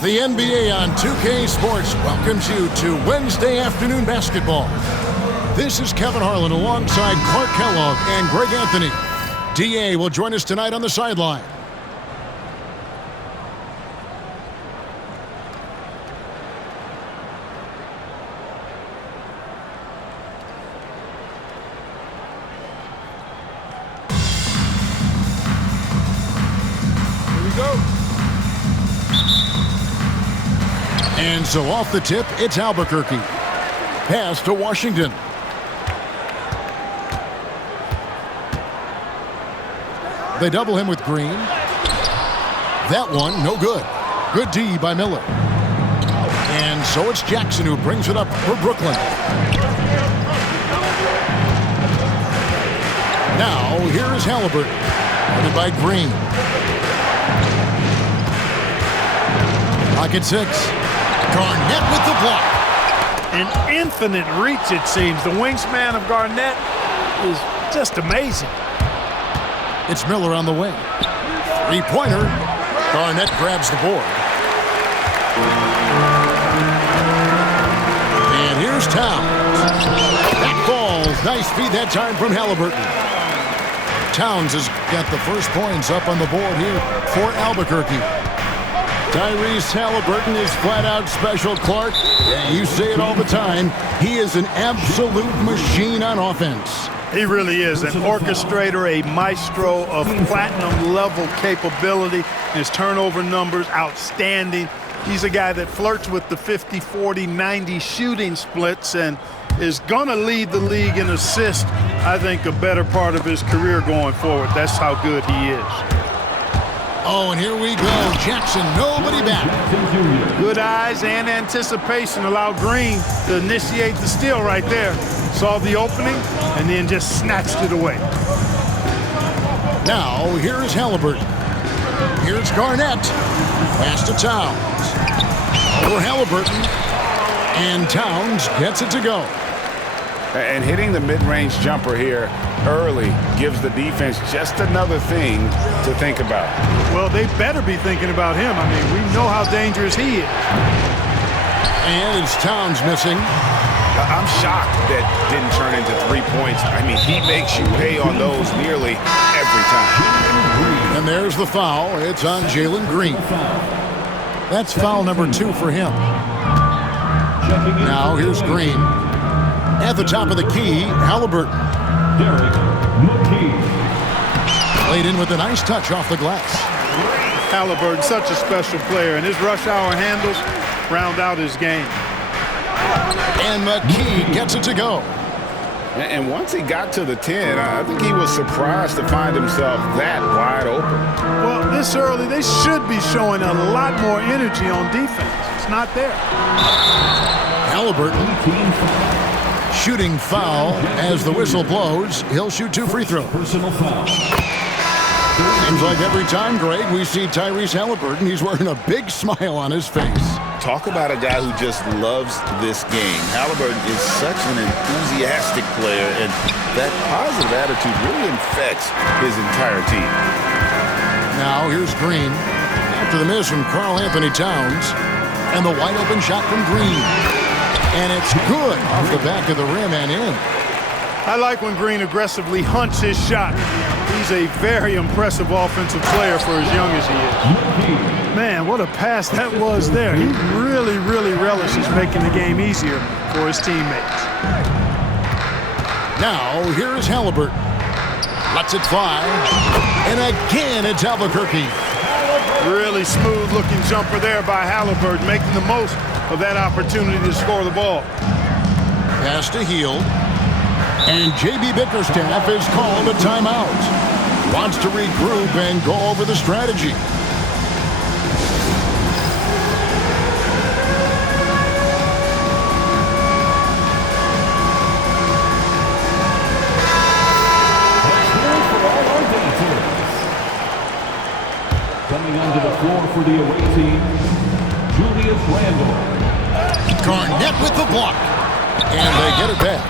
The NBA on 2K Sports welcomes you to Wednesday afternoon basketball. This is Kevin Harlan alongside Clark Kellogg and Greg Anthony. DA will join us tonight on the sideline. Here we go. And so off the tip, it's Albuquerque. Pass to Washington. They double him with Green. That one, no good. Good D by Miller. And so it's Jackson who brings it up for Brooklyn. Now, here is Halliburton. Headed by Green. Pocket 6. Garnett with the block. An infinite reach, it seems. The wingspan of Garnett is just amazing. It's Miller on the wing. Three-pointer. Garnett grabs the board. And here's Towns. That falls. Nice feed that time from Halliburton. Towns has got the first points up on the board here for Albuquerque. Tyrese Halliburton is flat-out special, Clark. You say it all the time. He is an absolute machine on offense. He really is an orchestrator, a maestro of platinum-level capability. His turnover numbers, outstanding. He's a guy that flirts with the 50, 40, 90 shooting splits and is going to lead the league in assists, I think, a better part of his career going forward. That's how good he is. Oh, and here we go. Jackson, nobody back. Good eyes and anticipation allow Green to initiate the steal right there. Saw the opening and then just snatched it away. Now, here is Halliburton. Here's Garnett. Pass to Towns. For Halliburton. And Towns gets it to go. And hitting the mid-range jumper here early gives the defense just another thing to think about. Well, they better be thinking about him. I mean, we know how dangerous he is. And it's Towns missing. I'm shocked that didn't turn into 3 points. I mean, he makes you pay on those nearly every time. And there's the foul. It's on Jalen Green. That's foul number 2 for him. Now here's Green. At the top of the key, Halliburton. Played in with a nice touch off the glass. Halliburton, such a special player, and his rush hour handles round out his game. And McKee gets it to go. And once he got to the 10, I think he was surprised to find himself that wide open. Well, this early, they should be showing a lot more energy on defense. It's not there. Halliburton. Shooting foul as the whistle blows. He'll shoot 2 free throws. Personal foul. Seems like every time, Greg, we see Tyrese Halliburton, he's wearing a big smile on his face. Talk about a guy who just loves this game. Halliburton is such an enthusiastic player, and that positive attitude really infects his entire team. Now here's Green. After the miss from Karl Anthony Towns. And the wide open shot from Green. And it's good off the back of the rim and in. I like when Green aggressively hunts his shot. He's a very impressive offensive player for as young as he is. Man, what a pass that was there. He really, really relishes making the game easier for his teammates. Now, here is Halliburton. Lets it fly. And again, it's Albuquerque. Really smooth-looking jumper there by Halliburton, making the most of that opportunity to score the ball. Pass to Hield. And J.B. Bickerstaff is called a timeout. Wants to regroup and go over the strategy. floor for the away team, Julius Randle. Garnett with the block. And they get it back.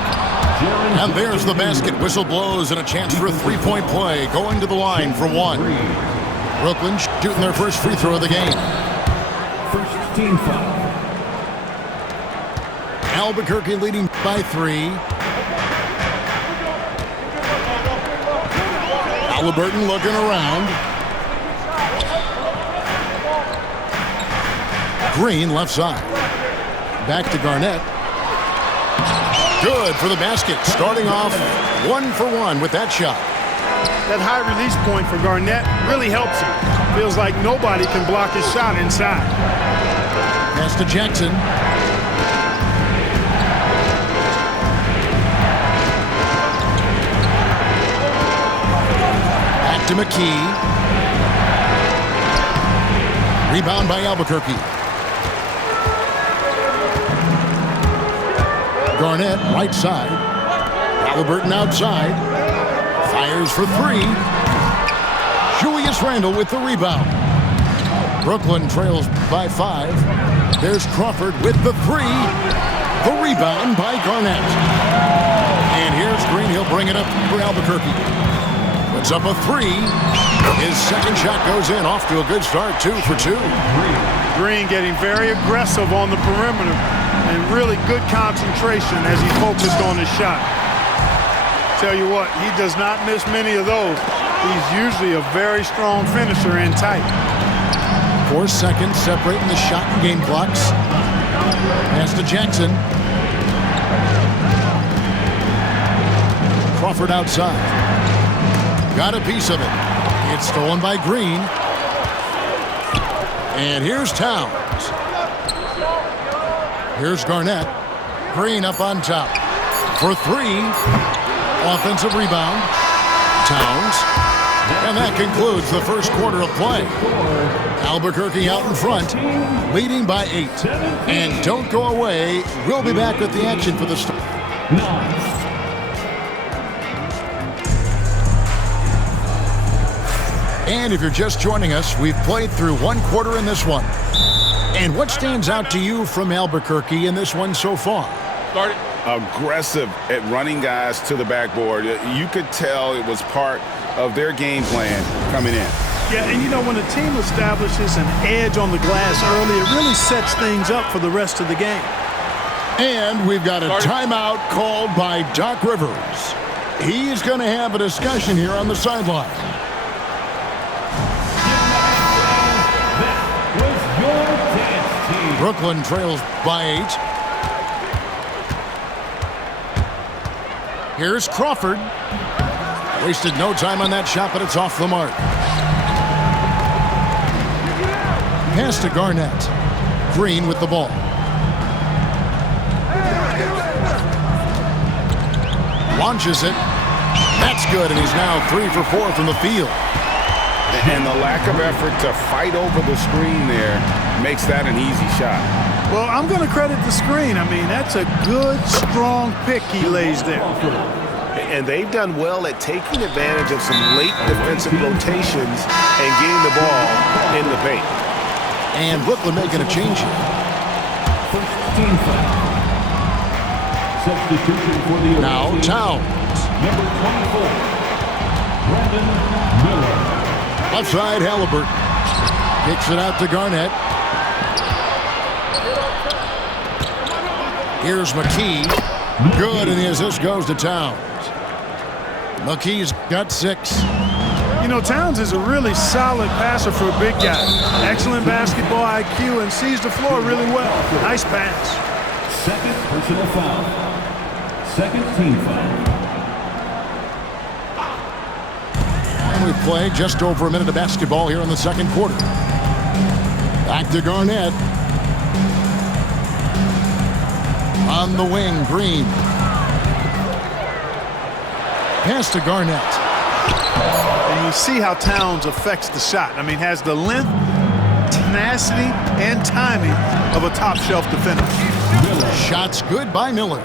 And there's the basket. Whistle blows and a chance for a three-point play going to the line for one. Brooklyn shooting their first free throw of the game. First team foul. Albuquerque leading by 3. Halliburton looking around. Green left side. Back to Garnett. Good for the basket. Starting off 1 for 1 with that shot. That high release point for Garnett really helps him. Feels like nobody can block his shot inside. Pass to Jackson. Back to McKee. Rebound by Albuquerque. Garnett, right side. Halliburton outside. Fires for 3. Julius Randle with the rebound. Brooklyn trails by 5. There's Crawford with the 3. The rebound by Garnett. And here's Green. He'll bring it up for Albuquerque. Puts up a 3. His second shot goes in. Off to a good start. 2 for 2. Green getting very aggressive on the perimeter and really good concentration as he focused on his shot. Tell you what, he does not miss many of those. He's usually a very strong finisher and tight. 4 seconds separating the shot and game clocks. Pass to Jackson. Crawford outside. Got a piece of it. It's stolen by Green. And here's Towns. Here's Garnett. Green up on top. For 3. Offensive rebound. Towns. And that concludes the first quarter of play. Albuquerque out in front, leading by 8. And don't go away. We'll be back with the action for the start. 9. And if you're just joining us, we've played through 1 quarter in this one. And what stands out to you from Albuquerque in this one so far? Aggressive at running guys to the backboard. You could tell it was part of their game plan coming in. Yeah, and you know, when a team establishes an edge on the glass early, it really sets things up for the rest of the game. And we've got a timeout called by Doc Rivers. He's going to have a discussion here on the sideline. Brooklyn trails by 8. Here's Crawford. Wasted no time on that shot, but it's off the mark. Pass to Garnett. Green with the ball. Launches it. That's good, and he's now 3 for 4 from the field. And the lack of effort to fight over the screen there makes that an easy shot. Well, I'm going to credit the screen. I mean, that's a good, strong pick he lays there. And they've done well at taking advantage of some late defensive rotations and getting the ball in the paint. And Brooklyn making a change here. First team foul. Substitution for the Now Towns. Number 24, Brandon Miller. Left side, Halliburton. Kicks it out to Garnett. Here's McKee. Good, and the assist goes to Towns. McKee's got 6. You know, Towns is a really solid passer for a big guy. Excellent basketball IQ and sees the floor really well. Nice pass. Second personal foul. Second team foul. And we've played just over a minute of basketball here in the second quarter. Back to Garnett. On the wing, Green. Pass to Garnett. And you see how Towns affects the shot. I mean, has the length, tenacity, and timing of a top-shelf defender. Miller. Shots good by Miller.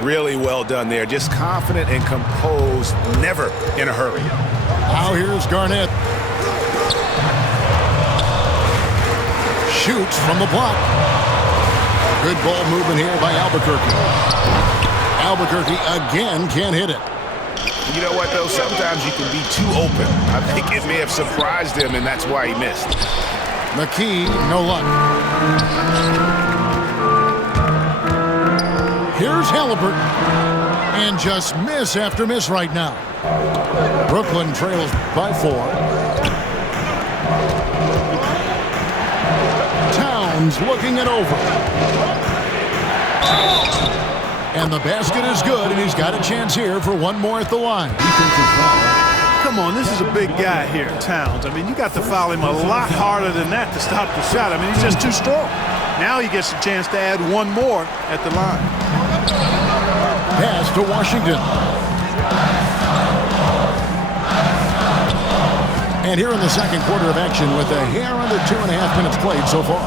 Really well done there. Just confident and composed, never in a hurry. Now here's Garnett. shoots from the block. Good ball movement here by Albuquerque. Albuquerque again can't hit it. You know what, though? Sometimes you can be too open. I think it may have surprised him, and that's why he missed. McKee, no luck. Here's Halliburton. And just miss after miss right now. Brooklyn trails by 4. Towns looking it over. And the basket is good, and he's got a chance here for one more at the line. Come on, this is a big guy here, Towns. I mean, you got to foul him a lot harder than that to stop the shot. I mean, he's just too strong. Now he gets a chance to add one more at the line. Pass to Washington. And here in the second quarter of action with a hair under 2.5 minutes played so far.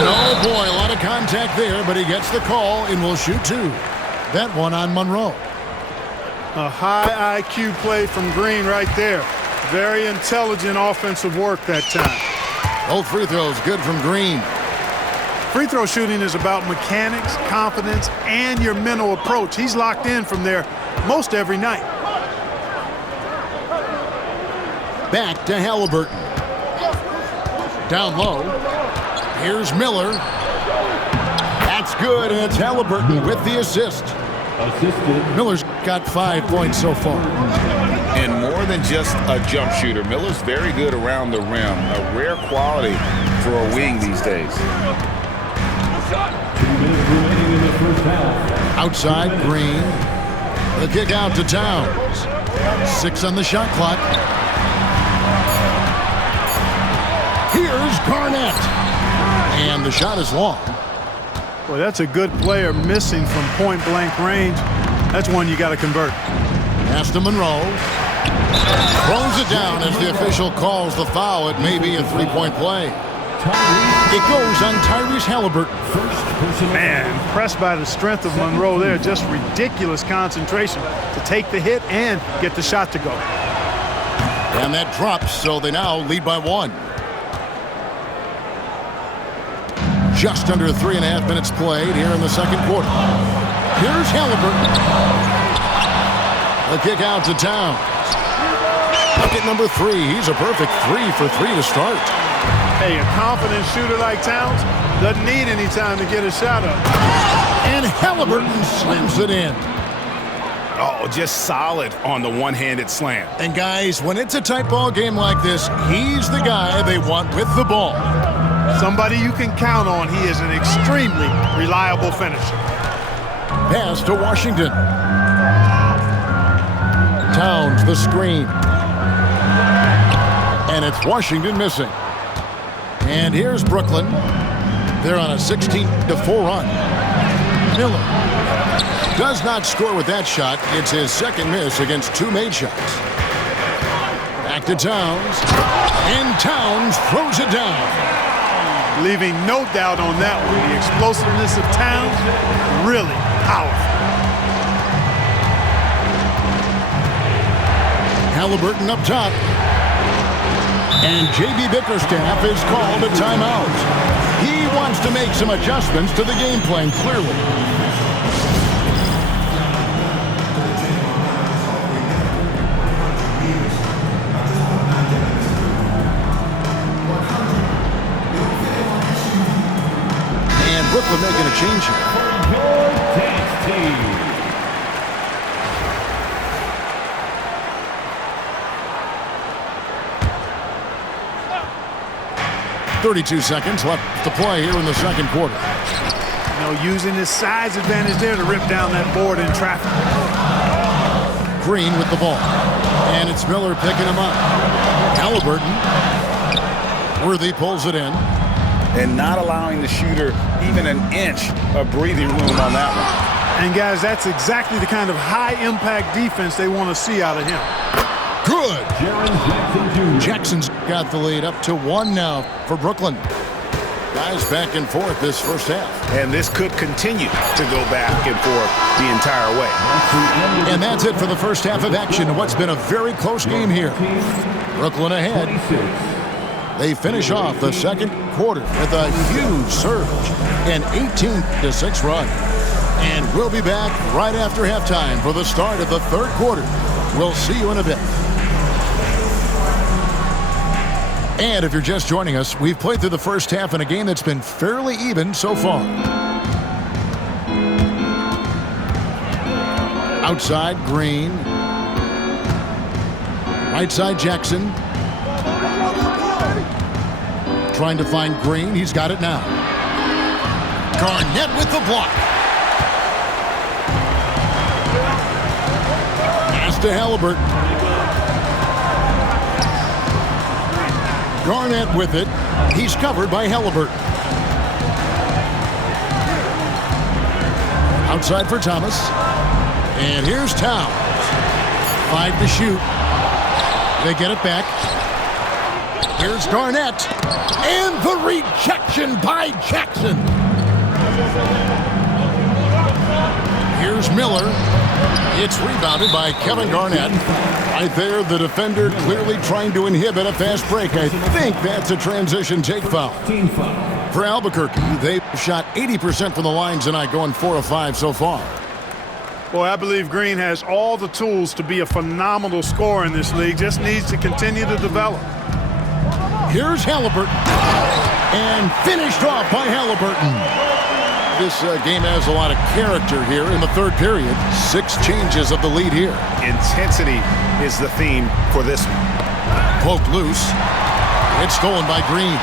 And oh boy, a lot of contact there, but he gets the call and will shoot 2. That one on Monroe. A high IQ play from Green right there. Very intelligent offensive work that time. Both free throws good from Green. Free throw shooting is about mechanics, confidence, and your mental approach. He's locked in from there most every night. Back to Halliburton. Down low. Here's Miller. That's good, and it's Halliburton with the assist. Miller's got 5 points so far. And more than just a jump shooter, Miller's very good around the rim. A rare quality for a wing these days. 2 minutes remaining in the first half. Outside, Green. The kick out to Towns. 6 on the shot clock. Here's Garnett. And the shot is long. Boy, that's a good player missing from point-blank range. That's one you got to convert. Pass to Monroe. Throws it down as the official calls the foul. It may be a 3-point play. It goes on Tyrese Halliburton. Man, impressed by the strength of Monroe there. Just ridiculous concentration to take the hit and get the shot to go. And that drops, so they now lead by 1. Just under 3.5 minutes played here in the second quarter. Here's Halliburton. The kick out to Towns. Bucket number 3. He's a perfect 3 for 3 to start. Hey, a confident shooter like Towns doesn't need any time to get a shot up. And Halliburton slams it in. Oh, just solid on the one-handed slam. And guys, when it's a tight ball game like this, he's the guy they want with the ball. Somebody you can count on. He is an extremely reliable finisher. Pass to Washington. Towns the screen. And it's Washington missing. And here's Brooklyn. They're on a 16-4 run. Miller does not score with that shot. It's his second miss against 2 made shots. Back to Towns. And Towns throws it down. Leaving no doubt on that one. The explosiveness of Towns, really powerful. Halliburton up top. And J.B. Bickerstaff is called a timeout. He wants to make some adjustments to the game plan, clearly. Brooklyn making a change here. Your dance team. 32 seconds left to play here in the second quarter. Using his size advantage there to rip down that board in traffic. Green with the ball. And it's Miller picking him up. Halliburton. Worthy pulls it in. And not allowing the shooter even an inch of breathing room on that one. And guys, that's exactly the kind of high-impact defense they want to see out of him. Good. Jaren Jackson Jr. Jackson's got the lead up to 1 now for Brooklyn. Guys back and forth this first half. And this could continue to go back and forth the entire way. And that's it for the first half of action. What's been a very close game here. Brooklyn ahead. 26. They finish off the second quarter with a huge surge, an 18-6 run. And we'll be back right after halftime for the start of the third quarter. We'll see you in a bit. And if you're just joining us, we've played through the first half in a game that's been fairly even so far. Outside, Green. Right side, Jackson. Trying to find Green. He's got it now. Garnett with the block. Pass to Haliburton. Garnett with it. He's covered by Haliburton. Outside for Thomas. And here's Towns. 5 to shoot. They get it back. Here's Garnett. And the rejection by Jackson. Here's Miller. It's rebounded by Kevin Garnett. Right there, the defender clearly trying to inhibit a fast break. I think that's a transition take foul. For Albuquerque, they've shot 80% from the line tonight, going 4 of 5 so far. Boy, I believe Green has all the tools to be a phenomenal scorer in this league. Just needs to continue to develop. Here's Haliburton. And finished off by Haliburton. This game has a lot of character here in the third period. 6 changes of the lead here. Intensity is the theme for this one. Poked loose. It's stolen by Green.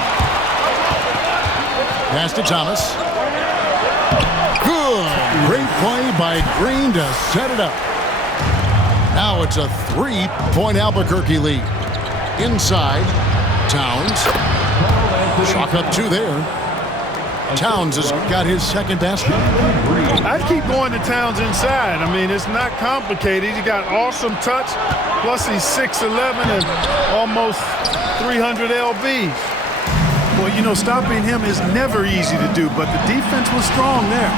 Pass to Thomas. Good. Great play by Green to set it up. Now it's a 3-point Albuquerque lead. Inside, Towns. Chalk up 2 there. Towns has got his second basket. I'd keep going to Towns inside. I mean, it's not complicated. He got awesome touch, plus he's 6'11" and almost 300 lbs. Well, you know, stopping him is never easy to do, but the defense was strong there.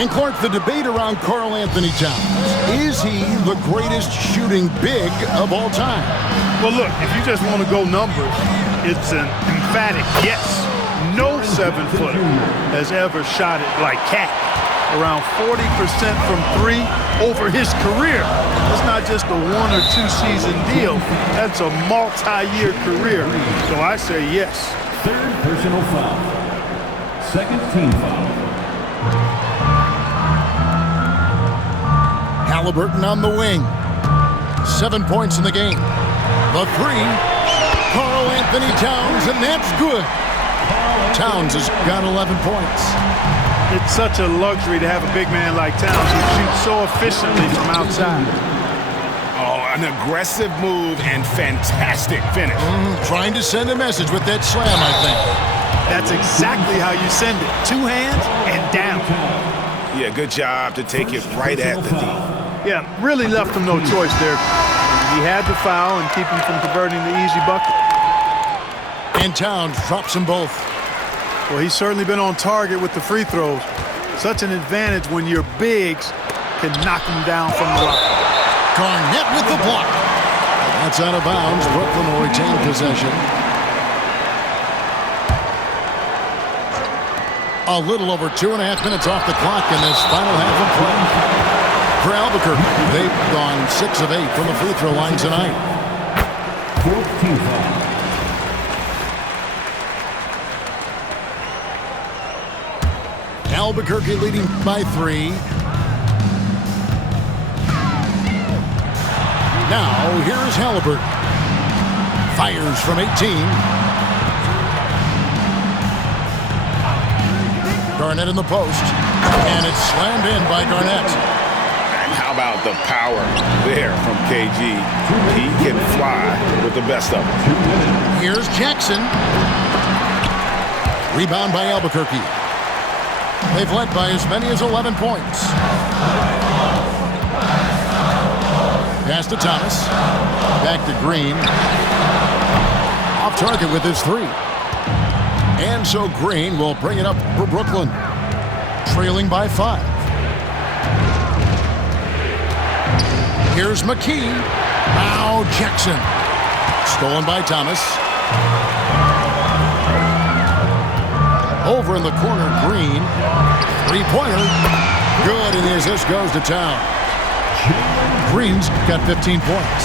And Clark, the debate around Karl Anthony Towns. Is he the greatest shooting big of all time? Well, look, if you just want to go numbers, it's an emphatic yes. No 7-footer has ever shot it like Cat. Around 40% from 3 over his career. That's not just a 1 or 2 season deal. That's a multi-year career. So I say yes. Third personal foul. Second team foul. Haliburton on the wing. 7 points in the game. The 3. Karl Anthony Towns, and that's good. Towns has got 11 points. It's such a luxury to have a big man like Towns who shoots so efficiently from outside. Oh, an aggressive move and fantastic finish. Trying to send a message with that slam, I think. That's exactly how you send it. 2 hands and down. Yeah, good job to take it right at the D. Yeah, really left him no choice there. He had the foul and keep him from converting the easy bucket. And Towns drops them both. Well, he's certainly been on target with the free throws. Such an advantage when your bigs can knock him down from the line. Garnett with the block. That's out of bounds. Brooklyn will retain possession. A little over 2.5 minutes off the clock in this final half of play. For Albuquerque, they've gone 6 of 8 from the free throw line tonight. 14 foul. Albuquerque leading by 3. Now, here's Haliburton. Fires from 18. Garnett in the post. And it's slammed in by Garnett. And how about the power there from KG? He can fly with the best of them. Here's Jackson. Rebound by Albuquerque. They've led by as many as 11 points. Pass to Thomas. Back to Green. Off target with his 3. And so Green will bring it up for Brooklyn. Trailing by 5. Here's McKee. Now Jackson. Stolen by Thomas. Over in the corner, Green. Three-pointer. Good, and the assist goes to Towns. Green's got 15 points.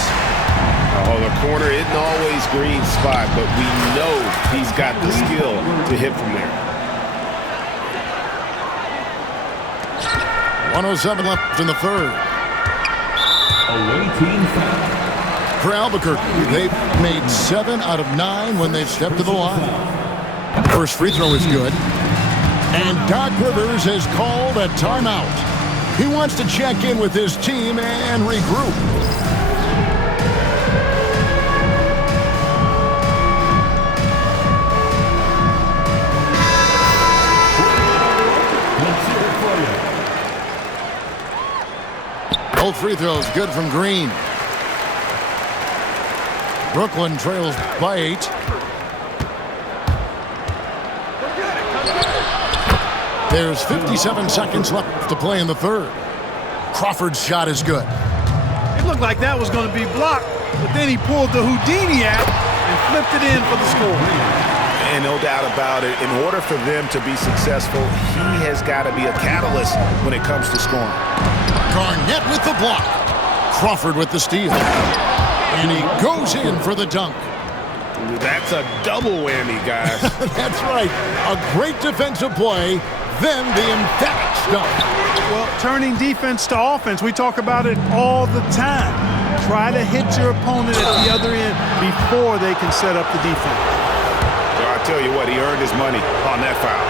Oh, the corner isn't always Green's spot, but we know he's got the skill to hit from there. 1:07 left in the third. Away team foul. For Albuquerque, they've made 7 out of 9 when they've stepped to the line. First free throw is good. And Doc Rivers has called a timeout. He wants to check in with his team and regroup. Both free throws good from Green. Brooklyn trails by 8. There's 57 seconds left to play in the third. Crawford's shot is good. It looked like that was going to be blocked, but then he pulled the Houdini out and flipped it in for the score. And no doubt about it, in order for them to be successful, he has got to be a catalyst when it comes to scoring. Garnett with the block. Crawford with the steal. And he goes in for the dunk. That's a double whammy, guys. That's right. A great defensive play, then the emphatic dunk. Well, turning defense to offense, we talk about it all the time. Try to hit your opponent at the other end before they can set up the defense. Well, I tell you what, he earned his money on that foul.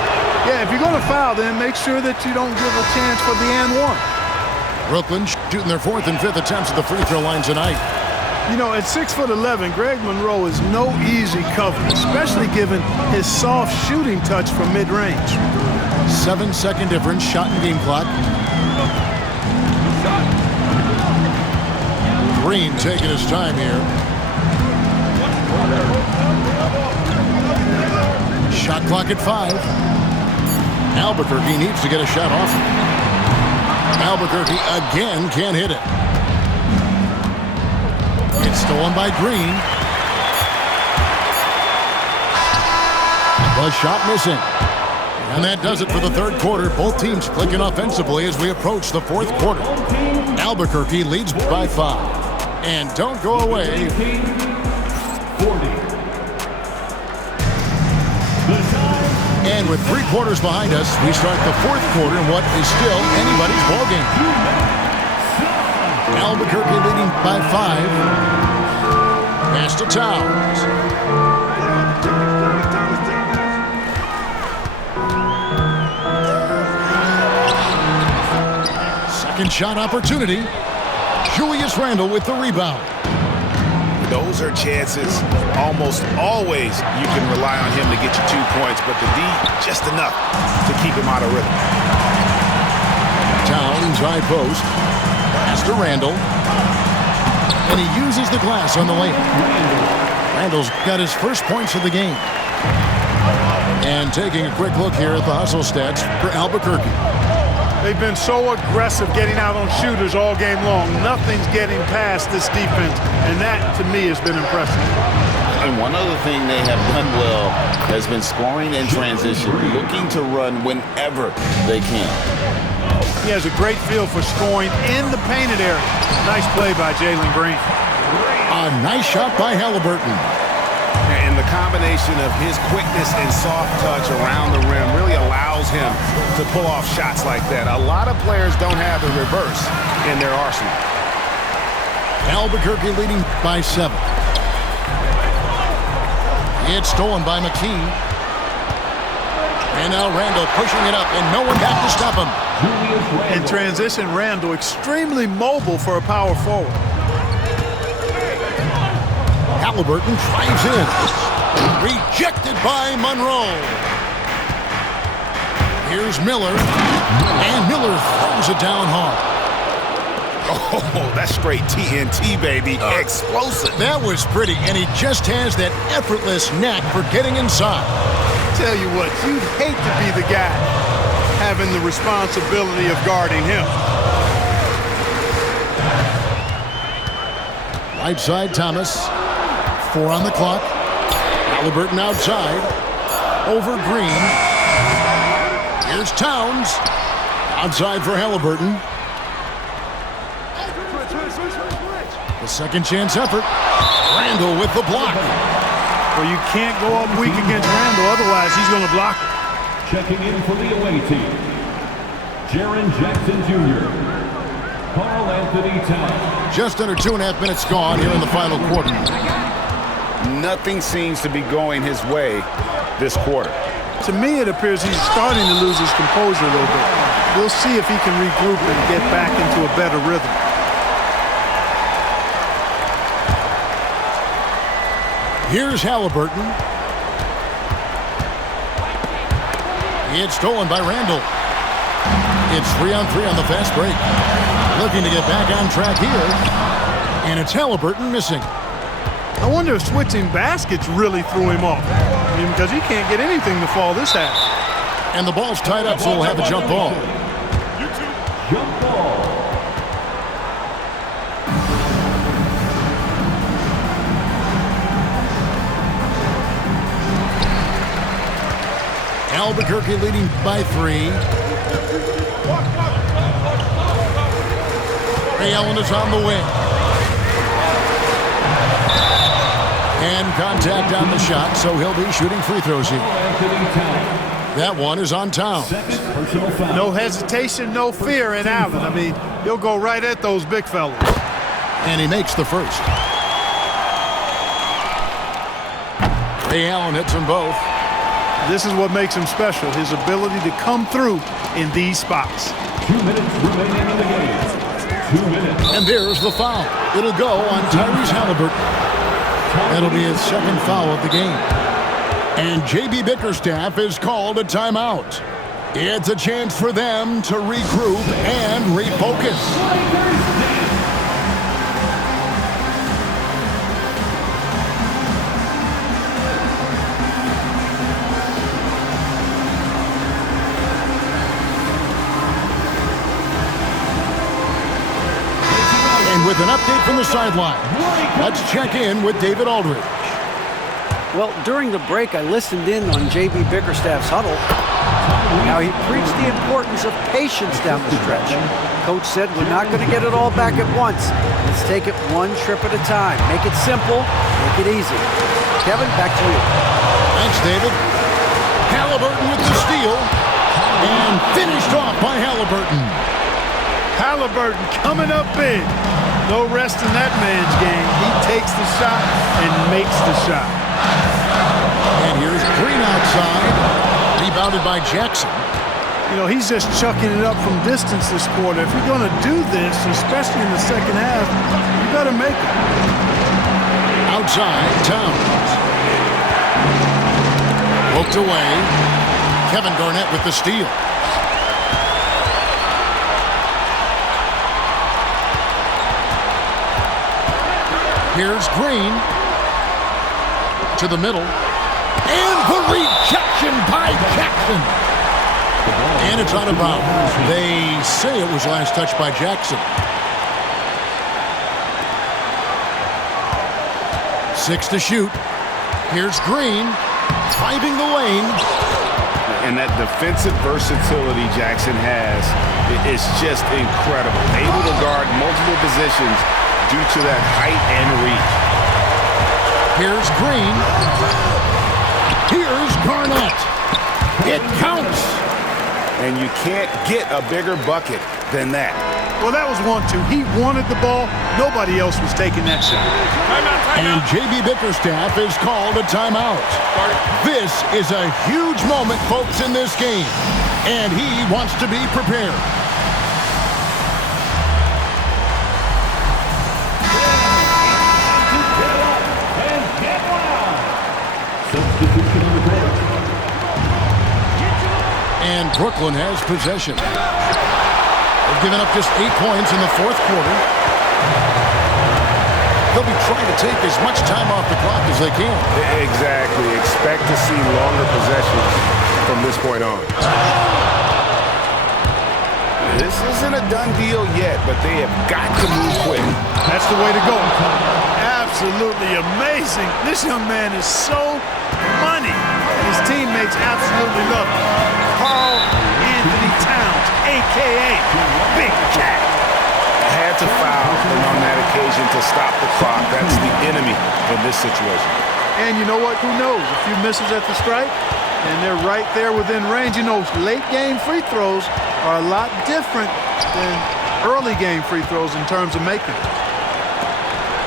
Yeah, if you're going to foul, then make sure that you don't give a chance for the and one. Brooklyn shooting their 4th and 5th attempts at the free throw line tonight. You know, at 6'11", Greg Monroe is no easy cover, especially given his soft shooting touch from mid-range. 7-second difference, shot and game clock. Green taking his time here. Shot clock at 5. Albuquerque needs to get a shot off. Albuquerque again can't hit it. It's stolen by Green. The shot missing. And that does it for the third quarter. Both teams clicking offensively as we approach the fourth quarter. Albuquerque leads by 5. And don't go away. 40. And with 3 quarters behind us, we start the fourth quarter in what is still anybody's ballgame. Albuquerque leading by 5. Pass to Towns. Second shot opportunity. Julius Randle with the rebound. Those are chances. Almost always you can rely on him to get you 2 points, but the D, just enough to keep him out of rhythm. Towns high post. Pass to Randle. And he uses the glass on the layup. Randle's got his first points of the game. And taking a quick look here at the hustle stats for Albuquerque. They've been so aggressive getting out on shooters all game long. Nothing's getting past this defense, and that, to me, has been impressive. And one other thing they have done well has been scoring in transition, looking to run whenever they can. He has a great feel for scoring in the painted area. Nice play by Jalen Green. A nice shot by Halliburton. And the combination of his quickness and soft touch around the rim really allows him to pull off shots like that. A lot of players don't have the reverse in their arsenal. Albuquerque leading by 7. It's stolen by McKee. And now Randle pushing it up, and no one back to stop him. In transition, Randle extremely mobile for a power forward. Halliburton drives in. Rejected by Monroe. Here's Miller. And Miller throws it down hard. Oh, that's straight TNT, baby. Explosive. That was pretty, and he just has that effortless knack for getting inside. Tell you what, you'd hate to be the guy having the responsibility of guarding him. Right side, Thomas. 4 on the clock. Halliburton outside. Over Green. Here's Towns. Outside for Halliburton. The second chance effort. Randall with the block. Well, you can't go up weak against Randall, otherwise he's going to block it. Checking in for the away team, Jaren Jackson Jr., Karl Anthony Towns. Just under 2.5 minutes gone here in the final quarter. Nothing seems to be going his way this quarter. To me, it appears he's starting to lose his composure a little bit. We'll see if he can regroup and get back into a better rhythm. Here's Halliburton. It's stolen by Randall. It's 3-on-3 on the fast break. Looking to get back on track here. And it's Halliburton missing. I wonder if switching baskets really threw him off. I mean, because he can't get anything to fall this half. And the ball's tied up, so we'll have a jump ball. Jump ball. Albuquerque leading by 3. Ray Allen is on the wing. And contact on the shot, so he'll be shooting free throws here. That one is on Towns. No hesitation, no fear in Allen. I mean, he'll go right at those big fellas. And he makes the first. Ray Allen hits them both. This is what makes him special, his ability to come through in these spots. 2 minutes remaining in the game. 2 minutes. And there's the foul. It'll go on Tyrese Halliburton. That'll be his second foul of the game. And J.B. Bickerstaff is called a timeout. It's a chance for them to regroup and refocus. With an update from the sideline, let's check in with David Aldridge. Well, during the break, I listened in on J.B. Bickerstaff's huddle. Now, he preached the importance of patience down the stretch. Coach said, we're not going to get it all back at once. Let's take it one trip at a time. Make it simple, make it easy. Kevin, back to you. Thanks, David. Halliburton with the steal. And finished off by Halliburton. Halliburton coming up big. No rest in that man's game. He takes the shot and makes the shot. And here's Green outside. Rebounded by Jackson. You know, he's just chucking it up from distance this quarter. If you're going to do this, especially in the second half, you better make it. Outside, Towns. Poked away. Kevin Garnett with the steal. Here's Green to the middle. And the rejection by Jackson. And it's out of bounds. They say it was last touched by Jackson. 6 to shoot. Here's Green finding the lane. And that defensive versatility Jackson has is just incredible. Able to guard multiple positions due to that height and reach. Here's Green. Here's Garnett. It counts. And you can't get a bigger bucket than that. Well, that was 1-2. He wanted the ball. Nobody else was taking that shot. And J.B. Bickerstaff is called a timeout. This is a huge moment, folks, in this game. And he wants to be prepared. And Brooklyn has possession. They've given up just 8 points in the fourth quarter. They'll be trying to take as much time off the clock as they can. Exactly. Expect to see longer possessions from this point on. This isn't a done deal yet, but they have got to move quick. That's the way to go. Absolutely amazing. This young man is so money. His his teammates absolutely love him. Karl Anthony Towns, a.k.a. Big Cat. Had to foul on that occasion to stop the clock. That's the enemy in this situation. And you know what? Who knows? A few misses at the stripe, and they're right there within range. You know, late game free throws are a lot different than early game free throws in terms of making them.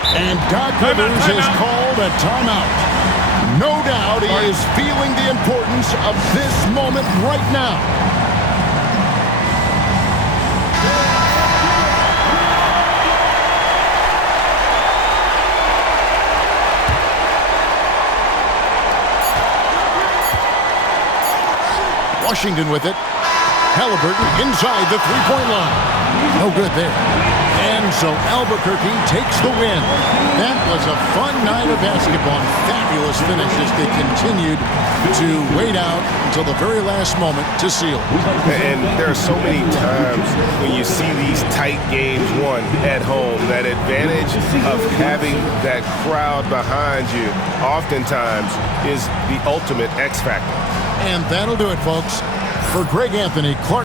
And Doc Rivers has called a timeout. No doubt he is feeling the importance of this moment right now. Washington with it. Halliburton inside the three-point line. No good there. And so Albuquerque takes the win. That was a fun night of basketball. Fabulous finishes that continued to wait out until the very last moment to seal. And there are so many times when you see these tight games won at home, that advantage of having that crowd behind you oftentimes is the ultimate X factor. And that'll do it, folks. For Greg Anthony, Clark